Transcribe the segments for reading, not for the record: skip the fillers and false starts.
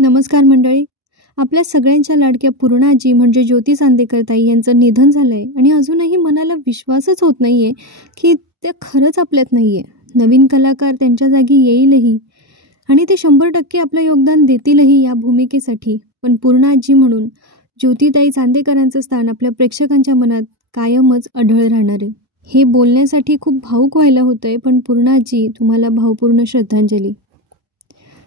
नमस्कार मंडळी. आपल्या सगळ्यांच्या लाडक्या पूर्णाजी म्हणजे ज्योती चांदेकर ताई यांचं निधन झालंय आणि अजूनही मनाला विश्वासच होत नाहीये की त्या खरंच आपल्यात नाहीये. नवीन कलाकार त्यांच्या जागी येईलही आणि ते 100% आपलं योगदान देतीलही या भूमिकेसाठी. पण पूर्णाजी म्हणून ज्योतिताई चांदेकरांचं स्थान आपल्या प्रेक्षकांच्या मनात कायमच अढळ राहणार आहे. हे बोलण्यासाठी खूप भावूक व्हायला होतंय, पण पूर्णाजी तुम्हाला भावपूर्ण श्रद्धांजली.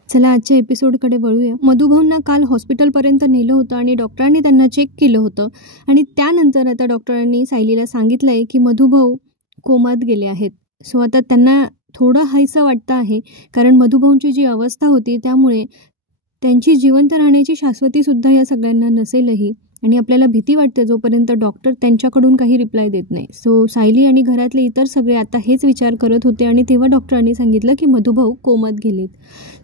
चला आजच्या एपिसोडकडे वळूया. मधुभाऊंना काल हॉस्पिटलपर्यंत नेलं होतं आणि डॉक्टरांनी त्यांना चेक केलं होतं आणि त्यानंतर आता डॉक्टरांनी सायलीला सांगितलं आहे की मधुभाऊ कोमात गेले आहेत. सो आता त्यांना थोडं हायसं वाटतं आहे, कारण मधुभाऊंची जी अवस्था होती त्यामुळे त्यांची जिवंत राहण्याची शाश्वतीसुद्धा या सगळ्यांना नसेलही आणि आपल्याला भीती वाटते जोपर्यंत डॉक्टर त्यांच्याकडून काही रिप्लाय देत नाही. सो सायली आणि घरातले इतर सगळे आता हेच विचार करत होते आणि तेव्हा डॉक्टरांनी सांगितलं की मधुभाऊ कोमात गेलेत.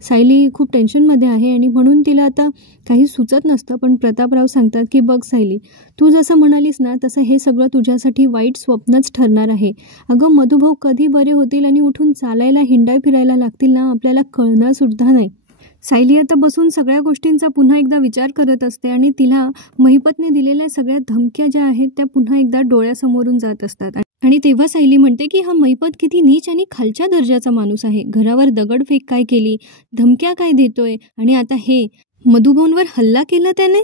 सायली खूप टेन्शनमध्ये आहे आणि म्हणून तिला आता काही सुचत नसतं. पण प्रतापराव सांगतात की बघ सायली, तू जसं म्हणालीस ना तसं हे सगळं तुझ्यासाठी वाईट स्वप्नच ठरणार आहे. अगं मधुभाऊ कधी बरे होतील आणि उठून चालायला हिंडाय फिरायला लागतील ना आपल्याला कळणार सुद्धा नाही. सायली आता बसून सगळ्या गोष्टींचा पुन्हा एकदा विचार करत असते आणि तिला महिपतने दिलेल्या सगळ्या धमक्या ज्या आहेत त्या पुन्हा एकदा डोळ्यासमोरून जात असतात. आणि तेव्हा सायली म्हणते की हा महिपत किती नीच आणि खालच्या दर्जाचा माणूस आहे. घरावर दगडफेक काय केली, धमक्या काय देतोय आणि आता हे मधुभाऊंवर हल्ला केला त्याने.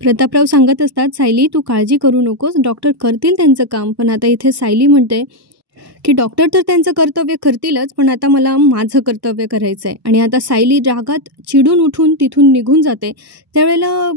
प्रतापराव सांगत असतात सायली तू काळजी करू नकोस, डॉक्टर करतील त्यांचं काम. पण आता इथे सायली म्हणते की डॉक्टर तर त्यांचं कर्तव्य करतीलच, पण आता मला माझं कर्तव्य करायचं आहे. आणि आता सायली रागात चिडून उठून तिथून निघून जाते. त्यावेळेला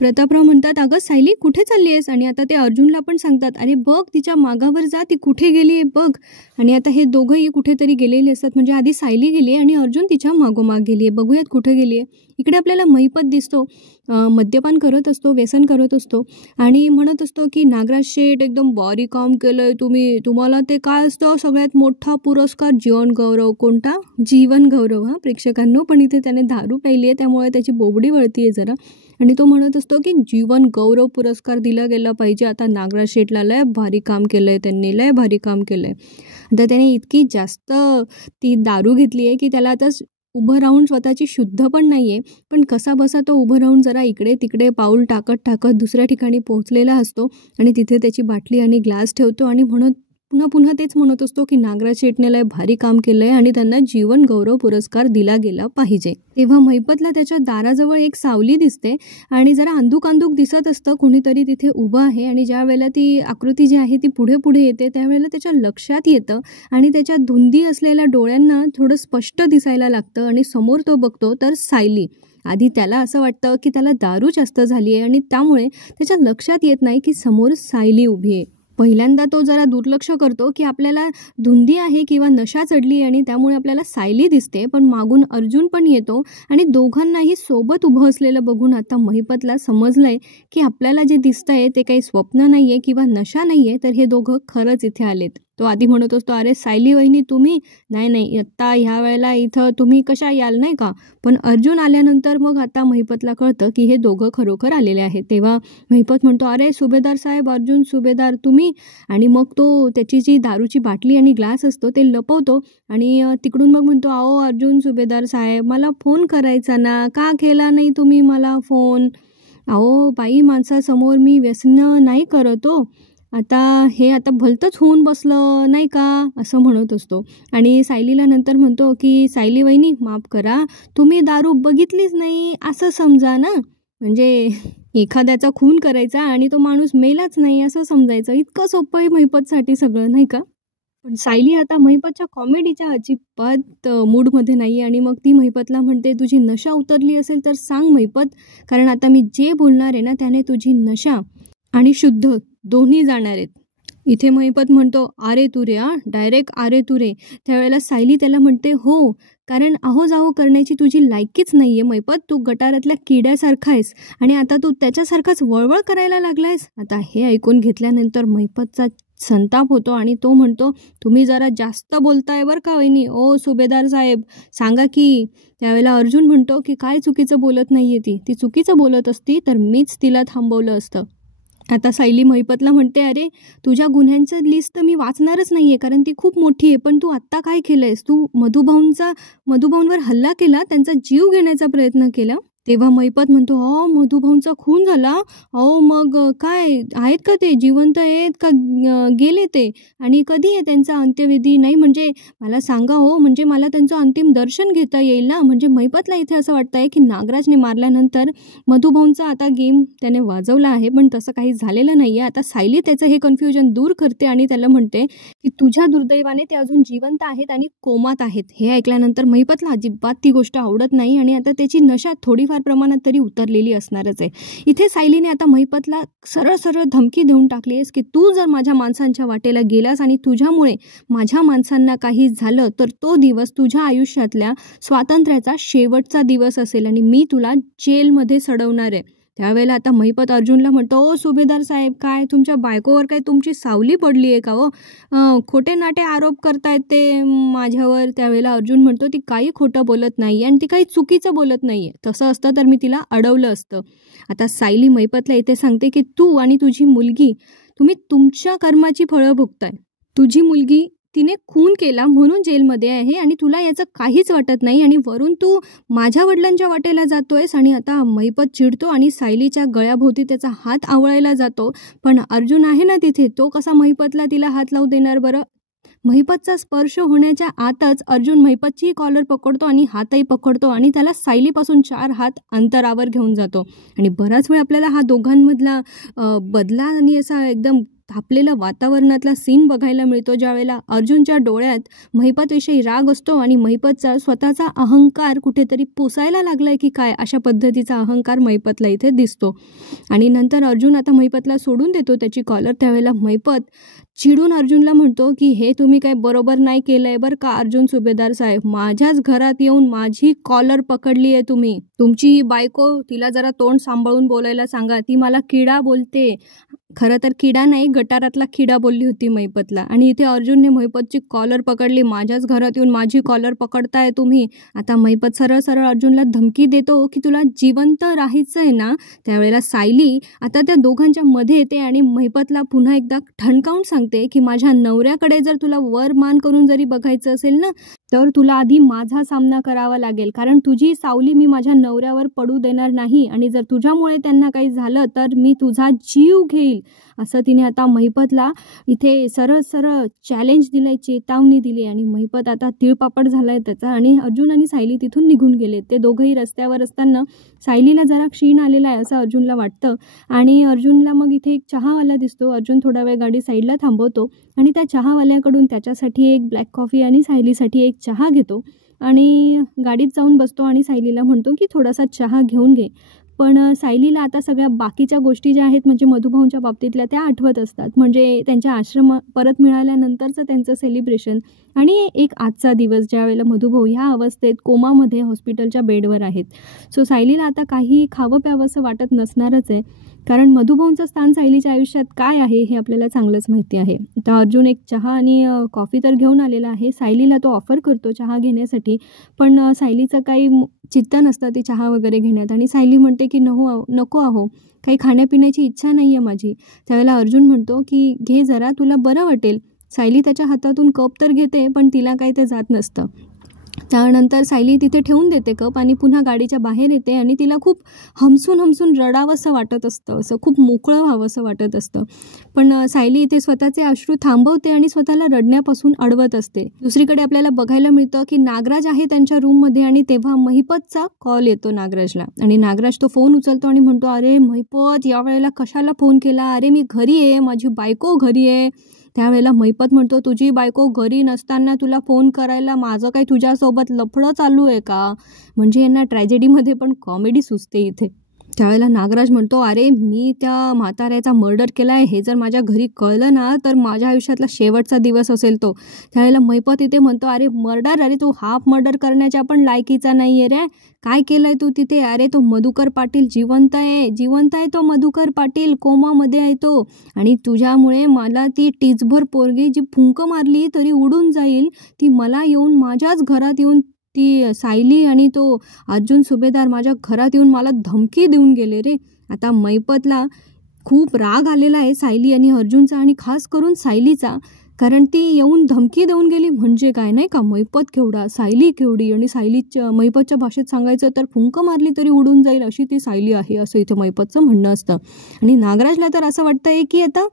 प्रतापराव म्हणतात अगं सायली कुठे चालली आहेस. आणि आता ते अर्जुनला पण सांगतात अरे बघ तिच्या मागावर जा, ती कुठे गेली आहे बघ. आणि आता हे दोघंही कुठेतरी गेलेले असतात. म्हणजे आधी सायली गेली आणि अर्जुन तिच्या मागोमाग गेली आहे. बघूयात कुठे गेली आहे. इकडे आपल्याला महिपत दिसतो, मद्यपान करत असतो, व्यसन करत असतो आणि म्हणत असतो की नागराज शेठ एकदम भारी काम केलंय तुम्ही, तुम्हाला ते काय असतं सगळ्यात मोठा पुरस्कार जीवन गौरव. कोणता? जीवन गौरव. हां प्रेक्षकांनो, पण इथे त्याने दारू प्यायली आहे त्यामुळे त्याची बोबडी वळती आहे जरा. आणि तो म्हणत असतो की जीवन गौरव पुरस्कार दिला गेला पाहिजे. आता नागराज शेठला लय भारी काम केलंय, त्यांनी लय भारी काम केलंय. आता त्याने इतकी जास्त ती दारू घेतली आहे की त्याला आता उभं राहून स्वतःची शुद्ध पण नाही आहे. पण कसा बसा तो उभं राहून जरा इकडे तिकडे पाऊल टाकत टाकत दुसऱ्या ठिकाणी पोहोचलेला असतो आणि तिथे त्याची बाटली आणि ग्लास ठेवतो आणि पुन्हा पुन्हा तेच म्हणत असतो की नागराज शेठने लय भारी काम केलंय आणि त्यांना जीवन गौरव पुरस्कार दिला गेला पाहिजे. तेव्हा महिपतला त्याच्या दाराजवळ एक सावली दिसते आणि जरा अंधुक दिसत असतं, कोणीतरी तिथे उभं आहे. आणि ज्या वेळेला ती आकृती जी आहे ती पुढे पुढे येते त्यावेळेला त्याच्या लक्षात येतं आणि त्याच्या धुंदी असलेल्या डोळ्यांना थोडं स्पष्ट दिसायला लागतं आणि समोर तो बघतो तर सायली. आधी त्याला असं वाटतं की त्याला दारू जास्त झाली आहे आणि त्यामुळे त्याच्या लक्षात येत नाही की समोर सायली उभी आहे. पहिल्यांदा तो जरा दुर्लक्ष करतो की आपल्याला धुंदी आहे किंवा नशा चढली आणि त्यामुळे आपल्याला सायली दिसते. पण मागून अर्जुन पण येतो आणि दोघांनाही सोबत उभं असलेलं बघून आता महिपतला समजलंय की आपल्याला जे दिसतंय ते काही स्वप्न नाही आहे किंवा नशा नाही आहे, तर हे दोघं खरंच इथे आलेत. तो आधी म्हणत असतो अरे सायली वहिनी तुम्ही, नाही आत्ता ह्या वेळेला इथं तुम्ही कशा याल नाही का. पण अर्जुन आल्यानंतर मग आता महिपतला कळतं की हे दोघं खरोखर आलेले आहेत. तेव्हा महिपत म्हणतो अरे सुभेदार साहेब, अर्जुन सुभेदार तुम्ही. आणि मग तो त्याची जी दारूची बाटली आणि ग्लास असतो ते लपवतो आणि तिकडून मग म्हणतो अहो अर्जुन सुभेदार साहेब मला फोन करायचा ना, का केला नाही तुम्ही मला फोन. अहो बाई माणसासमोर मी व्यसन नाही करत हो, आता भलतंच होऊन बसलं नाही का, असं म्हणत असतो. आणि सायलीला नंतर म्हणतो की सायली वहिनी माफ करा, तुम्ही दारू बघितलीच नाही असं समजा ना. म्हणजे एखाद्याचा खून करायचा आणि तो माणूस मेलाच नाही असं समजायचं. इतकं सोपं आहे महिपतसाठी सगळं नाही का. पण सायली आता महिपतच्या कॉमेडीच्या अजिबात मूडमध्ये नाही आणि मग ती महिपतला म्हणते तुझी नशा उतरली असेल तर सांग महिपत, कारण आता मी जे बोलणार आहे ना त्याने तुझी नशा आणि शुद्ध दोन्ही जाणार आहेत. इथे महिपत म्हणतो आरे तू रे, डायरेक्ट आरे तू रे. त्यावेळेला सायली त्याला म्हणते हो, कारण आहो जाहो करण्याची तुझी लायकीच नाही आहे महिपत, तू गटारातल्या किड्यासारखा आहेस आणि आता तू त्याच्यासारखाच वळवळ करायला लागलायस. आता हे ऐकून घेतल्यानंतर महिपतचा संताप होतो आणि तो म्हणतो तुम्ही जरा जास्त बोलताय बरं का वहिनी. ओ सुभेदार साहेब सांगा की. त्यावेळेला अर्जुन म्हणतो की काय चुकीचं बोलत नाही आहे, ती चुकीचं बोलत असती तर मीच तिला थांबवलं असतं. आता सायली महिपतला म्हणते अरे तुझ्या गुन्ह्यांचं लिस्ट मी वाचणारच नाही आहे कारण ती खूप मोठी आहे. पण तू आत्ता काय केलं आहेस, तू मधुभाऊंवर हल्ला केला, त्यांचा जीव घेण्याचा प्रयत्न केला. तेव्हा महिपत म्हणतो, "अहो, मधुभाऊंचा खून झाला? अहो, मग काय आहेत का ते? जिवंत आहेत का गेले ते? आणि कधी आहे त्यांचा अंत्यविधी? नाही म्हणजे मला सांगा हो, म्हणजे मला त्यांचं अंतिम दर्शन घेता येईल ना." म्हणजे महिपतला इथे असं वाटतंय, की नागराजने मारल्यानंतर मधुभाऊंचा आता गेम त्याने वाजवला आहे, पण तसं काही झालेलं नाहीये. आता सायली त्याचं हे कन्फ्युजन दूर करते आणि त्याला म्हणते, की "तुझ्या दुर्दैवाने ते अजून जिवंत आहेत आणि कोमात आहेत." हे ऐकल्यानंतर महिपतला अजिबात ती गोष्ट आवडत नाही आणि आता त्याची नशा थोडीफार प्रमाणात तरी उतरलेली असणारच आहे. इथे सायलीने आता महिपतला सरळ सरळ धमकी देऊन टाकली आहेस, की तू जर माझ्या माणसांच्या वाटेला गेलास आणि तुझ्यामुळे माझ्या माणसांना काही झालं तर तो दिवस तुझ्या आयुष्यातल्या स्वातंत्र्याचा शेवटचा दिवस असेल आणि मी तुला जेलमध्ये सडवणार आहे. त्यावेळेला आता महिपत अर्जुनला म्हणतो, "ओ सुभेदार साहेब, काय तुमच्या बायकोवर काय तुमची सावली पडली आहे का हो? खोटे नाटे आरोप करतायत ते माझ्यावर." त्यावेळेला अर्जुन म्हणतो, "ती काही खोटं बोलत नाही आणि ती काही चुकीचं बोलत नाही आहे. तसं असतं तर मी तिला अडवलं असतं." आता सायली महिपतला इथे सांगते, की "तू आणि तुझी मुलगी तुम्ही तुमच्या कर्माची फळं भोगताय. तुझी मुलगी तिने खून केला म्हणून जेलमध्ये आहे आणि तुला याचं काहीच वाटत नाही आणि वरून तू माझ्या वडिलांच्या वाटेला जातोयस." आणि आता महिपत चिडतो आणि सायलीच्या गळ्याभोवती त्याचा हात आवळायला जातो. पण अर्जुन आहे ना तिथे, तो कसा महिपतला तिला हात लावू देणार बरं? महिपतचा स्पर्श होण्याच्या आतच अर्जुन महिपतची कॉलर पकडतो आणि हातही पकडतो आणि त्याला सायलीपासून 4 हात अंतरावर घेऊन जातो. आणि बराच वेळ आपल्याला हा दोघांमधला बदला आणि असा एकदम तापलेला वातावरणातला सीन बघायला मिळतो, ज्यावेळेला अर्जुनच्या डोळ्यात महिपतविषयी राग असतो आणि महिपतचा स्वतःचा अहंकार कुठेतरी पुसायला लागलाय की काय, अशा पद्धतीचा अहंकार महिपतला इथे दिसतो. आणि नंतर अर्जुन आता महिपतला सोडून देतो त्याची कॉलर. त्यावेळेला महिपत चिडून अर्जुनला म्हणतो, की "हे तुम्ही काही बरोबर नाही केलंय बरं का अर्जुन सुभेदार साहेब. माझ्याच घरात येऊन माझी कॉलर पकडली आहे तुम्ही. तुमची ही बायको, तिला जरा तोंड सांभाळून बोलायला सांगा. ती मला किडा बोलते." खरं तर किडा नाही, गटारातला किडा बोलली होती महिपतला. आणि इथे अर्जुनने महिपतची कॉलर पकडली. "माझ्याच घरात येऊन माझी कॉलर पकडताय तुम्ही." आता महिपत सरळ सरळ अर्जुनला धमकी देतो, की "तुला जिवंत राहायचं आहे ना?" त्यावेळेला सायली आता त्या दोघांच्या मध्ये येते आणि महिपतला पुन्हा एकदा ठणकावून सांगते, की "माझ्या नवऱ्याकडे जर तुला वर मान करून जरी बघायचं असेल ना, तर तुला आधी माझा सामना करावा लागेल. कारण तुझी सावली मी माझ्या नवऱ्यावर पडू देणार नाही आणि जर तुझ्यामुळे त्यांना काही झालं तर मी तुझा जीव घेईल." असं तिने आता महिपतला इथे सरळ सरळ चॅलेंज दिलंय, चेतावणी दिली. आणि महिपत आता तिळपापड झालाय त्याचा आणि अर्जुन आणि सायली तिथून निघून गेले. ते दोघंही रस्त्यावर असताना सायलीला जरा क्षीण आलेला आहे असं अर्जुनला वाटतं आणि अर्जुनला मग इथे एक चहावाला दिसतो. अर्जुन थोडा वेळ गाडी साईडला थांबवतो आणि त्या चहावाल्याकडून त्याच्यासाठी एक ब्लॅक कॉफी आणि सायलीसाठी एक चहा घेतो आणि गाडीत जाऊन बसतो आणि सायलीला म्हणतो, की "थोडासा चहा घेऊन घे." पण सायलीला आता सगळ्या बाकीच्या गोष्टी ज्या आहेत म्हणजे मधुभाऊंच्या बाबतीतल्या त्या आठवत असतात. म्हणजे त्यांच्या आश्रम परत मिळाल्यानंतरचं त्यांचं सेलिब्रेशन आणि एक आजचा दिवस ज्यावेळेला मधुभाऊ ह्या अवस्थेत कोमामध्ये हॉस्पिटलच्या बेडवर आहेत. सो सायलीला आता काही खावं प्यावंसं वाटत नसणारच आहे, कारण मधुभाऊंचं स्थान सायलीच्या आयुष्यात काय आहे हे आपल्याला चांगलंच माहिती आहे. आता अर्जुन एक चहा आणि कॉफी तर घेऊन आलेला आहे. सायलीला तो ऑफर करतो चहा घेण्यासाठी, पण सायलीचं काही चित्त नसतं ते चहा वगैरे घेण्यात आणि सायली म्हणते, की नको अहो, काही खाण्यापिण्याची इच्छा नाही आहे माझी." त्यावेळेला अर्जुन म्हणतो, की "घे जरा, तुला बरं वाटेल." सायली त्याच्या हातातून कप तर घेते, पण तिला काही ते जात नसतं. त्यानंतर सायली तिथे ठेवून देते कप आणि पुन्हा गाडीच्या बाहेर येते आणि तिला खूप हमसून रडावंसं वाटत असतं, असं खूप मोकळं व्हावंसं वाटत असतं. पण सायली इथे स्वतःचे अश्रू थांबवते आणि स्वतःला रडण्यापासून अडवत असते. दुसरीकडे आपल्याला बघायला मिळतं, की नागराज आहे त्यांच्या रूममध्ये आणि तेव्हा महिपतचा कॉल येतो नागराजला आणि नागराज तो फोन उचलतो आणि म्हणतो, "अरे महिपत, यावेळेला कशाला फोन केला? अरे मी घरी आहे, माझी बायको घरी आहे." त्यावेळेला महिपत म्हणतो, "तुझी बायको घरी नसताना तुला फोन करायला माझं काही तुझ्यासोबत लफडं चालू आहे का?" म्हणजे यांना ट्रॅजेडीमध्ये पण कॉमेडी सुचते इथे. त्यावेळेला नागराज म्हणतो, "अरे मी त्या म्हाताऱ्याचा मर्डर केला आहे हे जर माझ्या घरी कळलं ना तर माझ्या आयुष्यातला शेवटचा दिवस असेल तो." त्यावेळेला महिपत इथे म्हणतो, "अरे मर्डर? अरे तू हाफ मर्डर करण्याच्या पण लायकीचा नाही आहे रे. काय केलं आहे तू तिथे? अरे तो मधुकर पाटील जिवंत आहे तो मधुकर पाटील, कोमामध्ये आहे तो. आणि तुझ्यामुळे मला ती टिचभर पोरगी जी फुंक मारली तरी उडून जाईल, ती मला येऊन माझ्याच घरात येऊन ती सायली आणि तो अर्जुन सुभेदार माझ्या घरात येऊन मला धमकी देऊन गेले रे." आता महिपतला खूप राग आलेला आहे सायली आणि अर्जुनचा आणि खास करून सायलीचा. कारण ती येऊन धमकी देऊन गेली म्हणजे काय नाही का, मैपत केवढा, सायली केवढी, आणि सायलीच्या मैपतच्या भाषेत सांगायचं तर फुंक मारली तरी उडून जाईल अशी ती सायली आहे, असं इथे मैपतचं म्हणणं असतं. आणि नागराजला तर असं वाटतंय की आता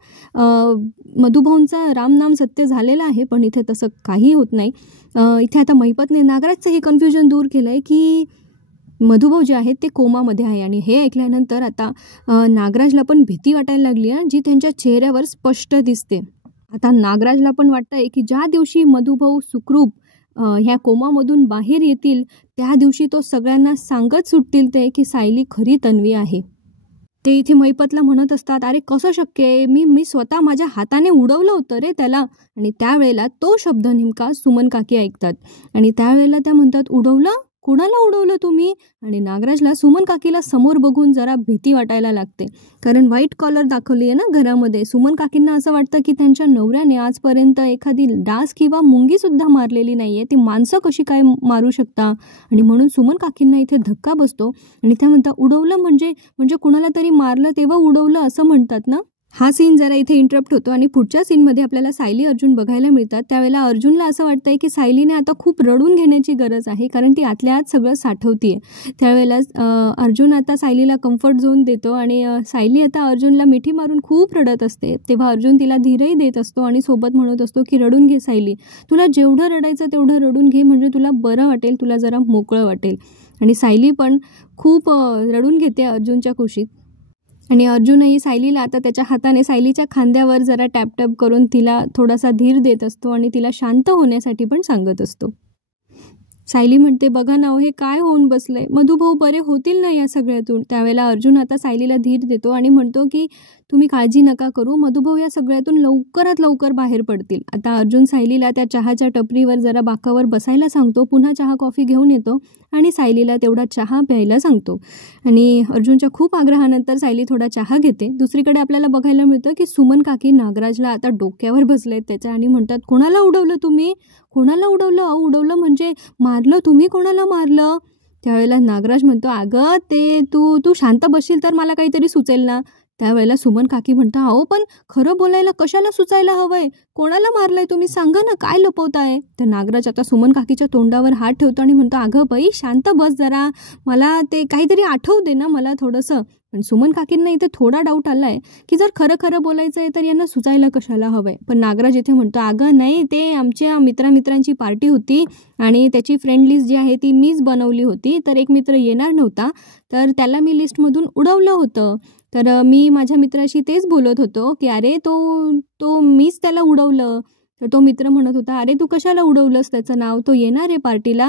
मधुभाऊंचा रामनाम सत्य झालेला आहे, पण इथे तसं काही होत नाही. इथे आता मैपतने नागराजचं हे कन्फ्युजन दूर केलं आहे की मधुभाऊ जे आहेत ते कोमामध्ये आहे. आणि हे ऐकल्यानंतर आता नागराजला पण भीती वाटायला लागली आहे, जी त्यांच्या चेहऱ्यावर स्पष्ट दिसते. आता नागराजला पण वाटतंय की ज्या दिवशी मधुभाऊ सुखरूप ह्या कोमामधून बाहेर येतील त्या दिवशी तो सगळ्यांना सांगत सुटतील ते की सायली खरी तन्वी आहे. ते इथे मैपतला म्हणत असतात, अरे कसं शक्य आहे, मी स्वतः माझ्या हाताने उडवलं होतं रे त्याला. आणि त्यावेळेला तो शब्द नेमका सुमन काकी ऐकतात आणि त्यावेळेला त्या म्हणतात, उडवलं? कोणाला उडवलं तुम्ही? आणि नागराजला सुमन काकीला समोर बघून जरा भीती वाटायला लागते, कारण व्हाईट कॉलर दाखवली आहे ना घरामध्ये. सुमन काकींना असं वाटतं की त्यांच्या नवऱ्याने आजपर्यंत एखादी डास किंवा मुंगीसुद्धा मारलेली नाही आहे, ती माणसं कशी काय मारू शकता. आणि म्हणून सुमन काकींना इथे धक्का बसतो आणि त्या म्हणतात, उडवलं म्हणजे कुणाला तरी मारलं तेव्हा उडवलं असं म्हणतात ना. हा सीन जरा इथे इंटरप्ट होतो आणि पुढच्या सीनमध्ये आपल्याला सायली अर्जुन बघायला मिळतात. त्यावेळेला अर्जुनला असं वाटतंय की सायलीने आता खूप रडून घेण्याची गरज आहे, कारण ती आतल्या आत सगळं साठवतीये. त्यावेळेला अर्जुन आता सायलीला कम्फर्ट झोन देतो आणि सायली आता अर्जुनला मिठी मारून खूप रडत असते. तेव्हा अर्जुन तिला धीरही देत असतो आणि सोबत म्हणत असतो की रडून घे सायली, तुला जेवढं रडायचं तेवढं रडून घे, म्हणजे तुला बरं वाटेल, तुला जरा मोकळं वाटेल. आणि सायली पण खूप रडून घेते अर्जुनच्या खुशीत. आणि अर्जुनही सायलीला आता त्याच्या हाताने सायलीच्या खांद्यावर जरा टॅप करून तिला थोडासा धीर देत असतो आणि तिला शांत होण्यासाठी पण सांगत असतो. सायली म्हणते, बघा ना हे काय होऊन बसलंय, मधुभाऊ बरे होतील ना या सगळ्यातून. त्यावेळेला अर्जुन आता सायलीला धीर देतो आणि म्हणतो की तुम्ही काळजी नका करू, मधुभाऊ या सगळ्यातून लवकरात लवकर बाहेर पडतील. आता अर्जुन सायलीला त्या चहाच्या टपरीवर जरा बाकावर बसायला सांगतो, पुन्हा चहा कॉफी घेऊन येतो आणि सायलीला तेवढा चहा प्यायला सांगतो. आणि अर्जुनच्या खूप आग्रहानंतर सायली थोडा चहा घेते. दुसरीकडे आपल्याला बघायला मिळतं की सुमन काकी नागराजला आता डोक्यावर बसलेत त्याच्या आणि म्हणतात, कोणाला उडवलं तुम्ही, कोणाला उडवलं? उडवलं म्हणजे मारलं? तुम्ही कोणाला मारलं? त्यावेळेला नागराज म्हणतो, अगं ते तू शांत बसशील तर मला काहीतरी सुचेल ना. त्यावेळेला सुमन काकी म्हणता, अहो पण खरं बोलायला कशाला सुचायला हवंय, कोणाला मारलंय तुम्ही, सांगा ना, काय लपवताय. तर नागराज आता सुमन काकीच्या तोंडावर हात ठेवतो आणि म्हणतो, अगं बाई शांत बस जरा, मला ते काहीतरी आठवू दे ना मला थोडंसं. पण सुमन काकींना इथे थोडा डाऊट आलाय की जर खरं बोलायचं आहे तर यांना सुचायला कशाला हवंय. पण नागराज इथे म्हणतो, अगं नाही, ते आमच्या मित्रांची पार्टी होती आणि त्याची फ्रेंड लिस्ट जी आहे ती मीच बनवली होती. तर एक मित्र येणार नव्हता तर त्याला मी लिस्टमधून उडवलं होतं. तर मी माझ्या मित्राशी तेच बोलत होतो की अरे तो मीच त्याला उडवलं. तर तो मित्र म्हणत होता, अरे तू कशाला उडवलंस त्याचं नाव, तो येणार आहे पार्टीला,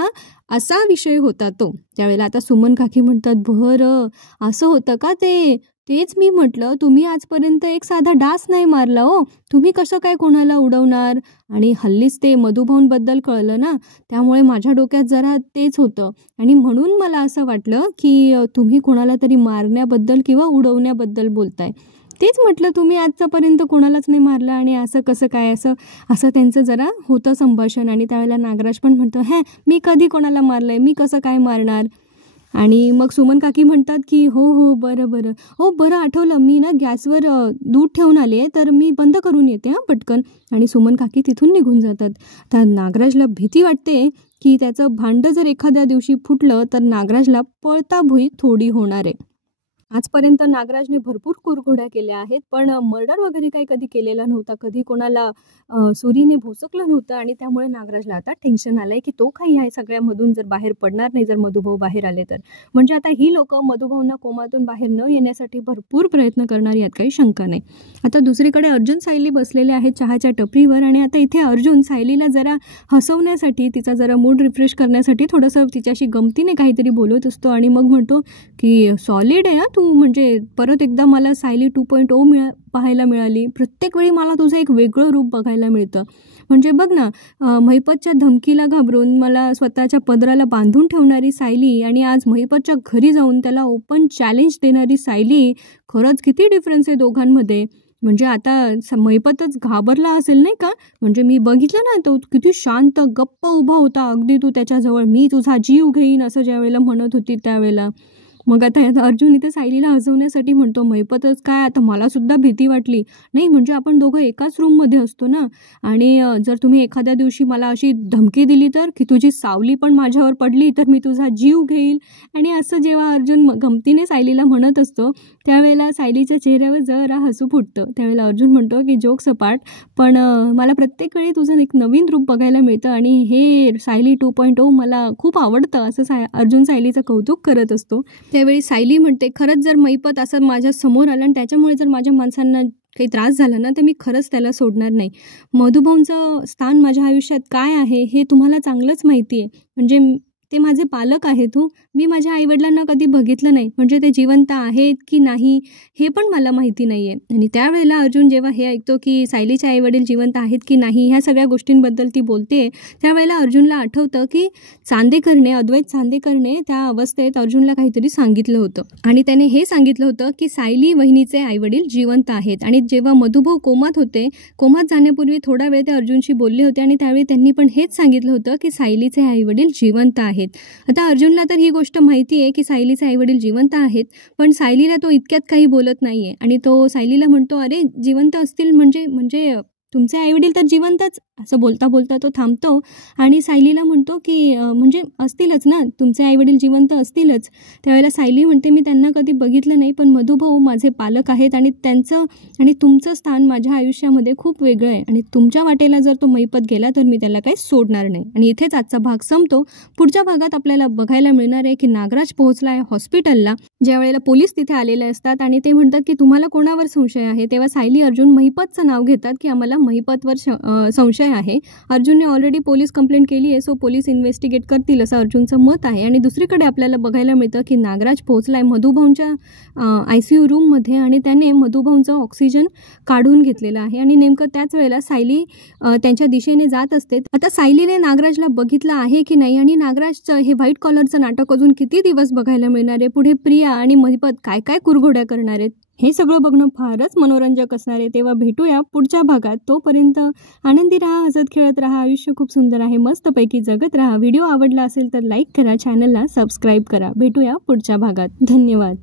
असा विषय होता तो. त्यावेळेला आता सुमन काकी म्हणतात, बरं असं होतं का ते, तेच मी म्हटलं तुम्ही आजपर्यंत एक साधा डास नाही मारला हो, तुम्ही कसं काय कोणाला उडवणार. आणि हल्लीच ते मधुभाऊंबद्दल कळलं ना, त्यामुळे माझ्या डोक्यात जरा तेच होतं आणि म्हणून मला असं वाटलं की तुम्ही कोणाला तरी मारण्याबद्दल किंवा उडवण्याबद्दल बोलताय. तेच म्हटलं तुम्ही आजच्यापर्यंत कोणालाच नाही मारलं आणि असं कसं काय, असं त्यांचं जरा होतं संभाषण. आणि त्यावेळेला नागराज पण म्हणतो, मी कधी कोणाला मारलंय, मी कसं काय मारणार. आणि मग सुमन काकी म्हणतात की हो बरं आठवलं, मी ना गॅसवर दूध ठेवून आले आहे, तर मी बंद करून येते पटकन. आणि सुमन काकी तिथून निघून जातात. तर नागराजला भीती वाटते की त्याचं भांडं जर एखाद्या दिवशी फुटलं तर नागराजला पळता भुई थोडी होणार आहे. आजपर्यंत नागराजने भरपूर कुरघोड्या केल्या आहेत, पण मर्डर वगैरे काही कधी केलेला नव्हता, कधी कोणाला सुरीने भोसकलं नव्हतं. आणि त्यामुळे नागराजला आता टेन्शन आलंय की तो काही ह्या सगळ्यामधून जर बाहेर पडणार नाही जर मधुभाऊ बाहेर आले तर. म्हणजे आता ही लोक मधुभाऊंना कोमातून बाहेर न येण्यासाठी भरपूर प्रयत्न करणार, यात काही शंका नाही. आता दुसरीकडे अर्जुन सायली बसलेले आहेत चहाच्या टपरीवर आणि आता इथे अर्जुन सायलीला जरा हसवण्यासाठी, तिचा जरा मूड रिफ्रेश करण्यासाठी थोडंसं तिच्याशी गमतीने काहीतरी बोलत असतो आणि मग म्हणतो की सॉलिड आहे तू, म्हणजे परत एकदा मला सायली 2.0 पाहायला मिळाली, प्रत्येक वेळी मला तुझं एक वेगळं रूप बघायला मिळतं. म्हणजे बघ ना, महिपतच्या धमकीला घाबरून मला स्वतःच्या पदराला बांधून ठेवणारी सायली आणि आज महिपतच्या घरी जाऊन त्याला ओपन चॅलेंज देणारी सायली, खरंच किती डिफरन्स आहे दोघांमध्ये. म्हणजे आता महिपतच घाबरला असेल नाही का. म्हणजे मी बघितलं ना, तो किती शांत गप्प उभा होता, अगदी तू त्याच्याजवळ, मी तुझा जीव घेईन असं ज्या वेळेला म्हणत होती त्यावेळेला. मग आता अर्जुन इथे सायलीला हसवण्यासाठी म्हणतो, महिपतच काय, आता मला सुद्धा भीती वाटली. नाही म्हणजे आपण दोघं एकाच रूममध्ये असतो ना, आणि जर तुम्ही एखाद्या दिवशी मला अशी धमकी दिली तर, की तुझी सावली पण माझ्यावर पडली तर मी तुझा जीव घेईल. आणि असं जेव्हा अर्जुन गमतीने सायलीला म्हणत असतो, त्यावेळेला सायलीच्या चेहऱ्यावर जरा हसू फुटतं. त्यावेळेला अर्जुन म्हणतो की जोक सपाट, पण मला प्रत्येक वेळी तुझं एक नवीन रूप बघायला मिळतं आणि हे सायली 2.0 मला खूप आवडतं, असं अर्जुन सायलीचं कौतुक करत असतो. त्यावेळी सायली म्हणते, खरंच जर महिपत असं माझ्या समोर आलं आणि त्याच्यामुळे जर माझ्या माणसांना काही त्रास झाला ना, तर मी खरंच त्याला सोडणार नाही. मधुभाऊंचं स्थान माझ्या आयुष्यात काय आहे हे तुम्हाला चांगलंच माहिती आहे. म्हणजे ते माझे पालक आहेत हो. मी माझ्या आईवडिलांना कधी बघितलं नाही, म्हणजे ते जिवंत आहेत की नाही हे पण मला माहिती नाही आहे. आणि त्यावेळेला अर्जुन जेव्हा हे ऐकतो की सायलीचे आईवडील जिवंत आहेत की नाही ह्या सगळ्या गोष्टींबद्दल ती बोलते, त्यावेळेला अर्जुनला आठवतं की अद्वैत चांदेकरने त्या अवस्थेत अर्जुनला काहीतरी सांगितलं होतं आणि त्याने हे सांगितलं होतं की सायली वहिनीचे आईवडील जिवंत आहेत. आणि जेव्हा मधुभाऊ कोमात जाण्यापूर्वी थोडा वेळ ते अर्जुनशी बोलले होते आणि त्यावेळी त्यांनी पण हेच सांगितलं होतं की सायलीचे आईवडील जिवंत आहेत. आता अर्जुनला तर ही गोष्ट माहिती आहे की सायलीचे आईवडील जिवंत आहेत, पण सायलीला तो इतक्यात काही बोलत नाहीये आणि तो सायलीला म्हणतो, अरे जिवंत असतील म्हणजे तुमचे आईवडील तर जिवंतच. असं बोलता बोलता तो थांबतो आणि सायलीला म्हणतो की म्हणजे असतीलच ना, तुमचे आईवडील जिवंत असतीलच. त्यावेळेला सायली म्हणते, मी त्यांना कधी बघितलं नाही, पण मधुभाऊ माझे पालक आहेत आणि त्यांचं आणि तुमचं स्थान माझ्या आयुष्यामध्ये खूप वेगळं आहे आणि तुमच्या वाटेला जर तो महिपत गेला तर मी त्याला काही सोडणार नाही. आणि इथेच आजचा भाग संपतो. पुढच्या भागात आपल्याला बघायला मिळणार आहे की नागराज पोहोचला आहे हॉस्पिटलला, ज्या वेळेला पोलीस तिथे आलेले असतात आणि ते म्हणतात की तुम्हाला कोणावर संशय आहे. तेव्हा सायली अर्जुन महिपतचं नाव घेतात की आम्हाला महिपतवर संशय आहे. अर्जुनने ऑलरेडी पोलीस कंप्लेंट केली आहे, सो पोलीस इन्व्हेस्टिगेट करतील असं अर्जुनचं मत आहे. आणि दुसरीकडे आपल्याला बघायला मिळतं की नागराज पोहोचलाय मधुभाऊंच्या ICU रूममध्ये आणि त्याने मधुभाऊंचा ऑक्सिजन काढून घेतलेला आहे आणि नेमकं त्याच वेळेला सायली त्यांच्या दिशेने जात असते. आता सायलीने नागराजला बघितलं आहे की नाही आणि नागराजचं हे व्हाईट कॉलरचं नाटक अजून किती दिवस बघायला मिळणार आहे, पुढे प्रिया आणि महिपत काय काय कुरघोड्या करणार आहेत, हे सगळं बघणं फारच मनोरंजक असणार आहे. तेव्हा भेटूया पुढच्या भागात. तोपर्यंत आनंदी राहा, हसत खेळत राहा. आयुष्य खूप सुंदर आहे, मस्तपैकी जगत राहा. व्हिडिओ आवडला असेल तर लाईक करा, चॅनलला सबस्क्राईब करा. भेटूया पुढच्या भागात. धन्यवाद.